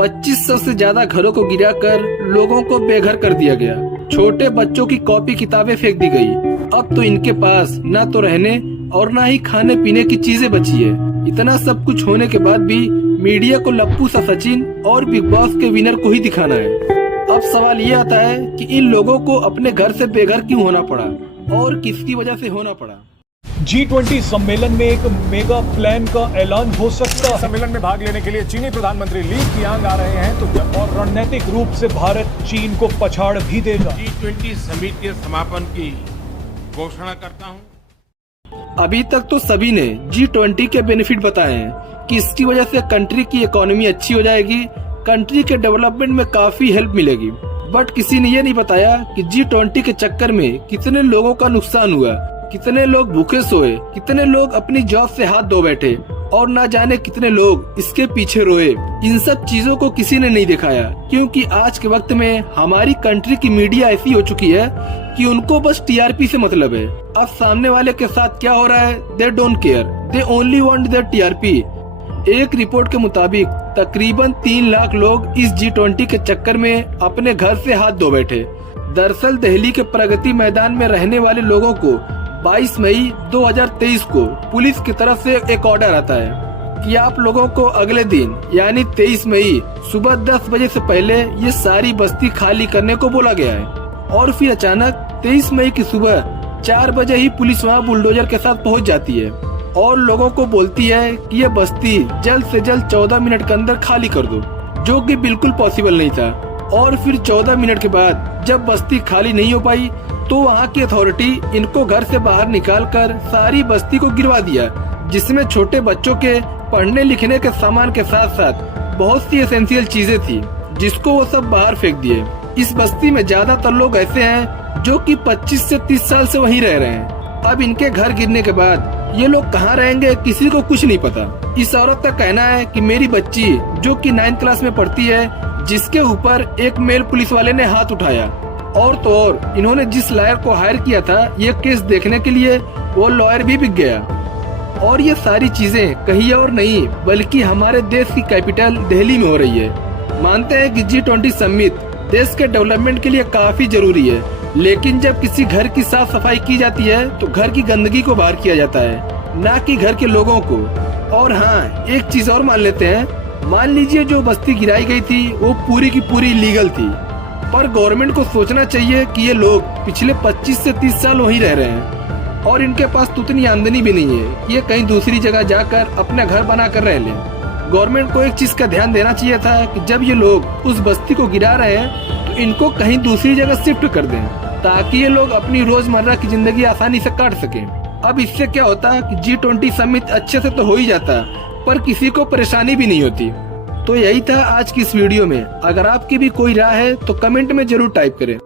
2500 से ज्यादा घरों को गिराकर लोगों को बेघर कर दिया गया। छोटे बच्चों की कॉपी किताबें फेंक दी गई। अब तो इनके पास न तो रहने और न ही खाने पीने की चीजें बची है। इतना सब कुछ होने के बाद भी मीडिया को लप्पू सा सचिन और बिग बॉस के विनर को ही दिखाना है। अब सवाल ये आता है कि इन लोगों को अपने घर से बेघर क्यों होना पड़ा और किसकी वजह से होना पड़ा। G20 सम्मेलन में एक मेगा प्लान का ऐलान हो सकता है। सम्मेलन में भाग लेने के लिए चीनी प्रधानमंत्री ली कियांग आ रहे हैं, तो और रणनीतिक रूप से भारत चीन को पछाड़ भी देगा। G20 समिट के समापन की घोषणा करता हूं। अभी तक तो सभी ने G20 के बेनिफिट बताए हैं कि इसकी वजह से कंट्री की इकोनॉमी अच्छी हो जाएगी, कंट्री के डेवलपमेंट में काफी हेल्प मिलेगी। बट किसी ने ये नहीं बताया कि G20 के चक्कर में कितने लोगों का नुकसान हुआ, कितने लोग भूखे सोए, कितने लोग अपनी जॉब से हाथ धो बैठे और ना जाने कितने लोग इसके पीछे रोए। इन सब चीजों को किसी ने नहीं दिखाया, क्योंकि आज के वक्त में हमारी कंट्री की मीडिया ऐसी हो चुकी है कि उनको बस टीआरपी से मतलब है। अब सामने वाले के साथ क्या हो रहा है, they don't care, they only want their TRP. एक रिपोर्ट के मुताबिक तकरीबन 3 लाख लोग इस G20 के चक्कर में अपने घर से हाथ धो बैठे। दरअसल दिल्ली के प्रगति मैदान में रहने वाले लोगों को 22 मई 2023 को पुलिस की तरफ से एक ऑर्डर आता है कि आप लोगों को अगले दिन यानी 23 मई सुबह 10 बजे से पहले ये सारी बस्ती खाली करने को बोला गया है। और फिर अचानक 23 मई की सुबह 4 बजे ही पुलिस वहाँ बुलडोजर के साथ पहुँच जाती है और लोगों को बोलती है कि ये बस्ती जल्द से जल्द 14 मिनट के अंदर खाली कर दो, जो कि बिल्कुल पॉसिबल नहीं था। और फिर 14 मिनट के बाद जब बस्ती खाली नहीं हो पाई तो वहाँ की अथॉरिटी इनको घर से बाहर निकालकर सारी बस्ती को गिरवा दिया, जिसमें छोटे बच्चों के पढ़ने लिखने के सामान के साथ साथ बहुत सी एसेंशियल चीजें थी, जिसको वो सब बाहर फेंक दिए। इस बस्ती में ज्यादातर लोग ऐसे हैं जो कि 25 से 30 साल से वहीं रह रहे हैं। अब इनके घर गिरने के बाद ये लोग कहाँ रहेंगे किसी को कुछ नहीं पता। इस औरत का कहना है कि मेरी बच्ची जो कि 9th क्लास में पढ़ती है, जिसके ऊपर एक मेल पुलिस वाले ने हाथ उठाया, और तो और इन्होंने जिस लॉयर को हायर किया था ये केस देखने के लिए, वो लॉयर भी बिक गया। और ये सारी चीजें कहीं और नहीं बल्कि हमारे देश की कैपिटल दिल्ली में हो रही है। मानते हैं कि G20 समिट देश के डेवलपमेंट के लिए काफी जरूरी है, लेकिन जब किसी घर की साफ सफाई की जाती है तो घर की गंदगी को बाहर किया जाता है, ना कि घर के लोगों को। और हाँ, एक चीज और मान लेते हैं, मान लीजिए जो बस्ती गिराई गई थी वो पूरी की पूरी लीगल थी, पर गवर्नमेंट को सोचना चाहिए कि ये लोग पिछले 25 से 30 साल वहीं रह रहे हैं और इनके पास तो उतनी आमदनी भी नहीं है कि ये कहीं दूसरी जगह जाकर अपना घर बना कर रह लें। गवर्नमेंट को एक चीज का ध्यान देना चाहिए था कि जब ये लोग उस बस्ती को गिरा रहे हैं तो इनको कहीं दूसरी जगह शिफ्ट कर दें, ताकि ये लोग अपनी रोजमर्रा की जिंदगी आसानी से काट सकें। अब इससे क्या होता कि G20 समिट अच्छे से तो हो ही जाता, पर किसी को परेशानी भी नहीं होती। तो यही था आज की इस वीडियो में। अगर आपकी भी कोई राय है तो कमेंट में जरूर टाइप करें।